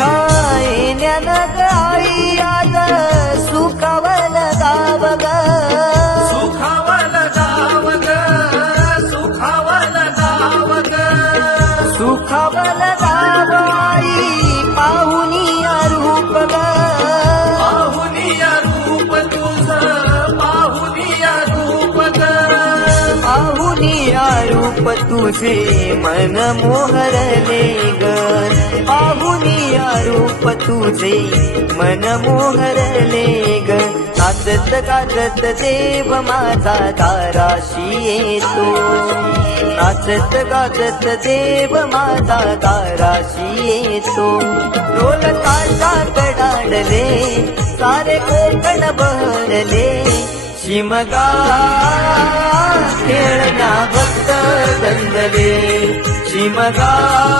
तुझ्या येण्यानं आज सुखावल गाव ग गाव ग गाव ग गाव आई रूप ग रूप तुझ रूप ग रूप तुझे मन मोहरले ग. रूप तुझे मन मोहरले ग. नाचत गाजत देव माझा दाराशी येतो. नाचत गाजत देव माझा दाराशी येतो. ढोल ताशा कडाडले सारे कोकण बहरले. शिमगा खेळण्या भक्त दंडले. शिमगा